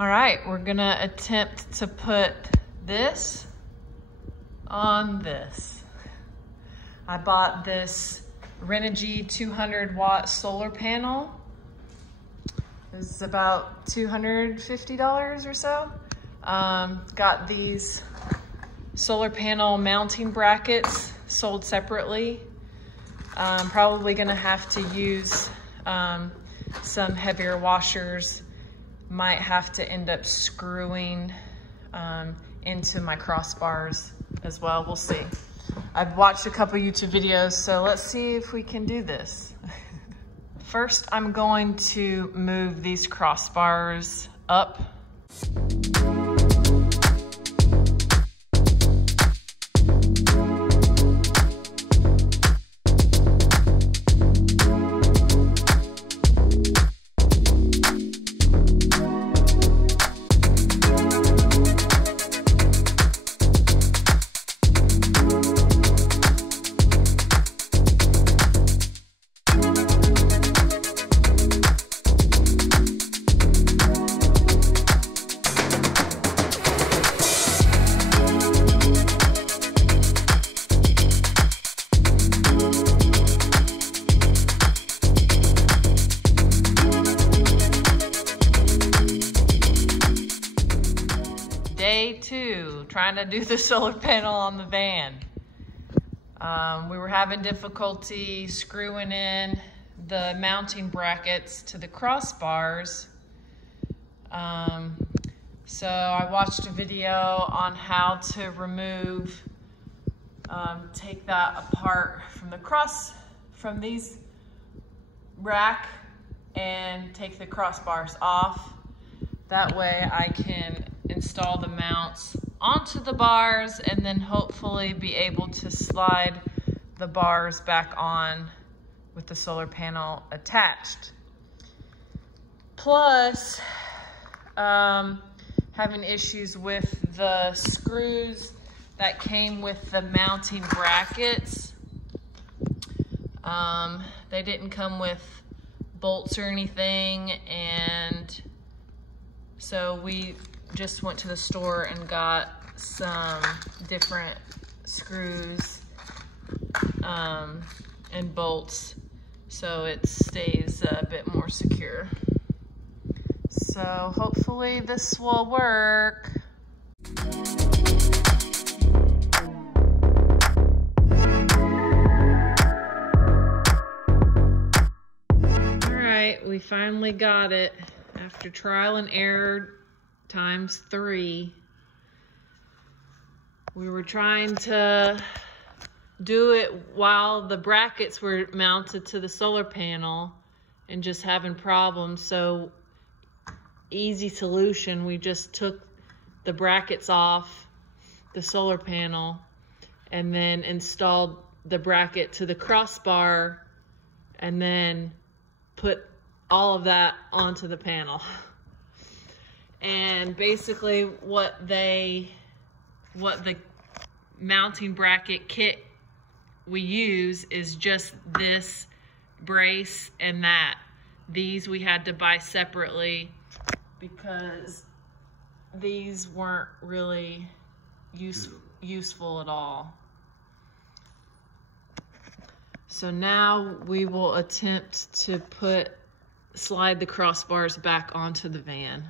All right, we're gonna attempt to put this on this. I bought this Renogy 200 watt solar panel. It was about $250 or so. Got these solar panel mounting brackets sold separately. Probably gonna have to use some heavier washers. Might have to end up screwing into my crossbars as well. We'll see. I've watched a couple YouTube videos, so let's see if we can do this. First, I'm going to move these crossbars up. Day 2, trying to do the solar panel on the van. We were having difficulty screwing in the mounting brackets to the crossbars. So I watched a video on how to remove, take that apart from these rack and take the crossbars off. That way I can install the mounts onto the bars and then hopefully be able to slide the bars back on with the solar panel attached. Plus, having issues with the screws that came with the mounting brackets. They didn't come with bolts or anything, and so we just went to the store and got some different screws and bolts so it stays a bit more secure. So hopefully this will work. All right, we finally got it after trial and error ×3. We were trying to do it while the brackets were mounted to the solar panel and just having problems. So easy solution, we just took the brackets off the solar panel and then installed the bracket to the crossbar and then put all of that onto the panel. And basically what the mounting bracket kit we use is just this brace and that. These we had to buy separately because these weren't really useful at all. So now we will attempt to slide the crossbars back onto the van.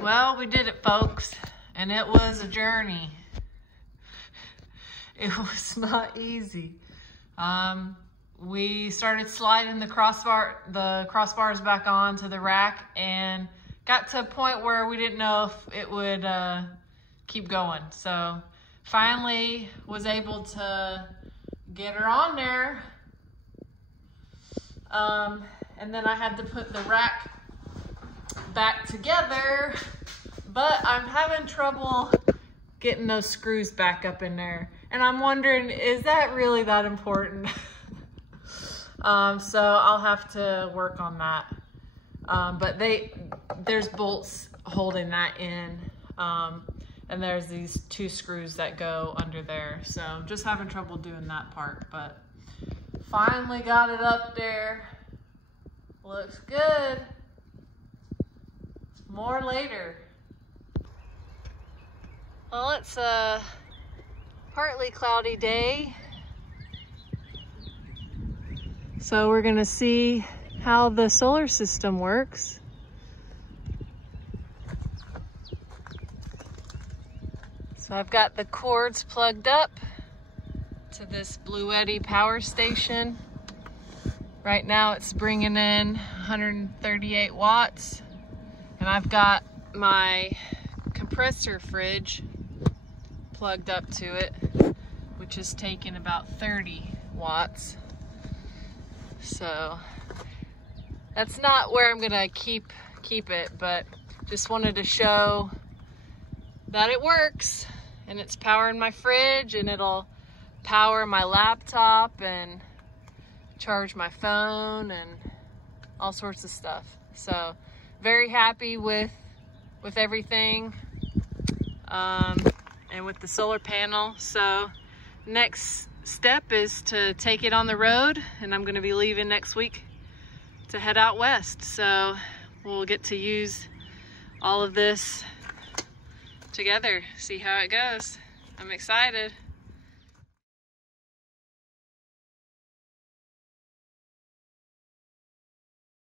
Well, we did it, folks, and it was a journey. It was not easy. We started sliding the crossbars back onto the rack and got to a point where we didn't know if it would keep going. So finally was able to get her on there. And then I had to put the rack back together, but I'm having trouble getting those screws back up in there. And I'm wondering, is that really that important? So I'll have to work on that. But there's bolts holding that in. And there's these 2 screws that go under there. So just having trouble doing that part, but finally got it up there. Looks good. More later. Well, it's a partly cloudy day. So we're gonna see how the solar system works. So I've got the cords plugged up to this Blue Eddy power station. Right now it's bringing in 138 watts. And I've got my compressor fridge plugged up to it, which is taking about 30 watts. So that's not where I'm gonna keep it, but just wanted to show that it works, and it's powering my fridge, and it'll power my laptop and charge my phone and all sorts of stuff. So very happy with everything, and with the solar panel. So next step is to take it on the road, and I'm going to be leaving next week to head out west. So we'll get to use all of this together, see how it goes. I'm excited.